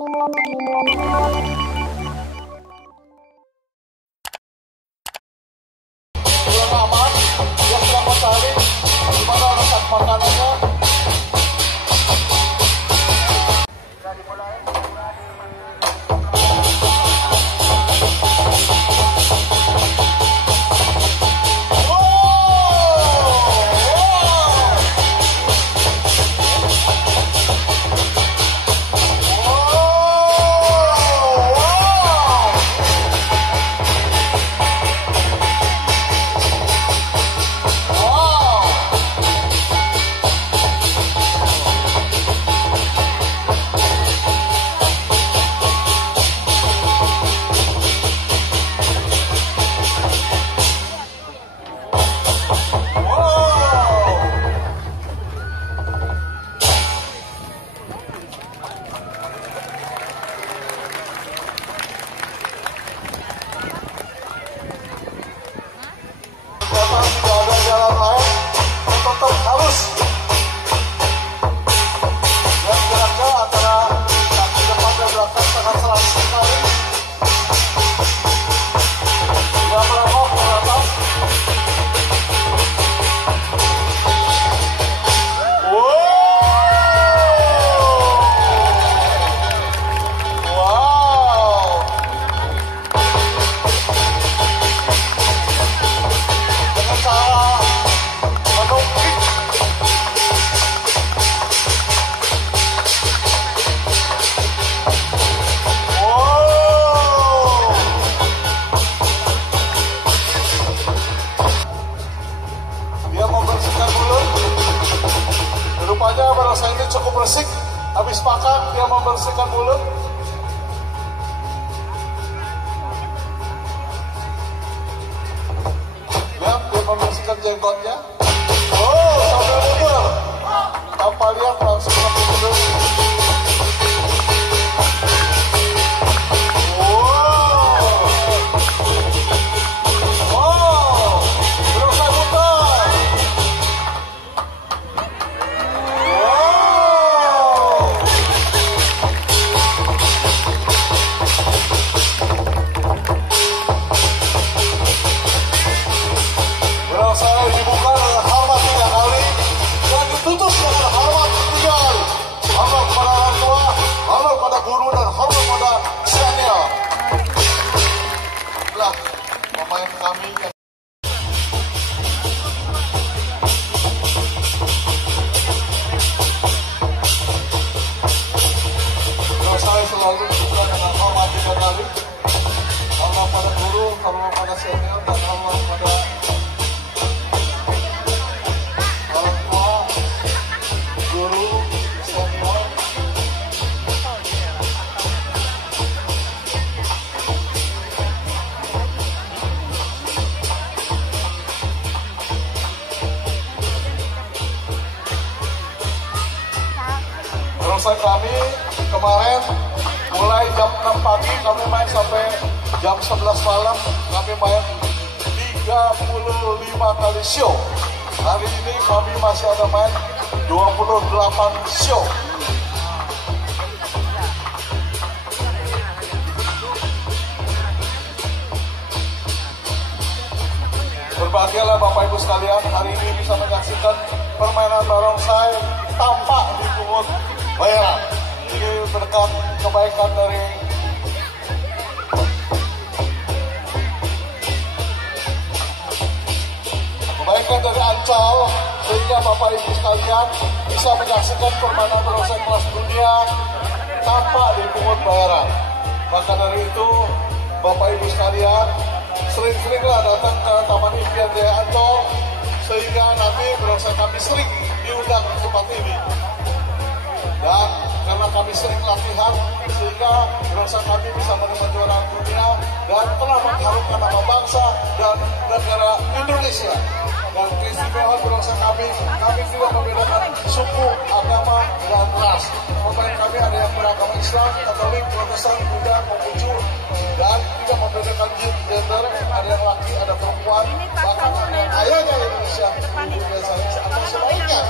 Yang aman, yang sedang mencari gimana resep makanannya. Rupanya merasa ini cukup resik. Habis makan dia membersihkan mulut. Ya, dia membersihkan jenggotnya. Oh, sambil mundur. Tanpa lihat langsung sambil mundur. Saya dibuka dengan hormat 3 kali dan ditutup dengan hormat 3 kali. Hormat pada orang tua, hormat pada guru, dan hormat pada senior. Itulah pemain kami yang saya selalu buka dengan hormat 3 kali. Hormat pada guru, hormat pada senior, dan hormat pada barongsai kami kemarin mulai jam 6 pagi kami main sampai jam 11 malam. Kami main 35 kali show. Hari ini kami masih ada main 28 show. Berbahagialah Bapak Ibu sekalian, hari ini bisa menyaksikan permainan barongsai tanpa dipungut bayaran. Ini berkat kebaikan dari Ancol, sehingga Bapak Ibu sekalian bisa menyaksikan permainan barongsai kelas dunia tanpa dipungut bayaran. Maka dari itu Bapak Ibu sekalian sering-seringlah datang ke Taman Impian Jaya Ancol, sehingga nanti barongsai kami sering diundang ke tempat ini. Dan karena kami sering latihan, sehingga barongsai kami bisa menerima juara dunia dan telah mengharumkan nama bangsa dan negara Indonesia. Dan keistimewaan barongsai kami tidak membedakan suku, agama, dan ras. Pemain kami ada yang beragama Islam, Katolik, Protestan, Buddha, Konghucu, dan tidak membedakan gender, ada yang laki, ada perempuan, bahkan ada yang ayahnya Indonesia, ibunya saya, atau sebaliknya.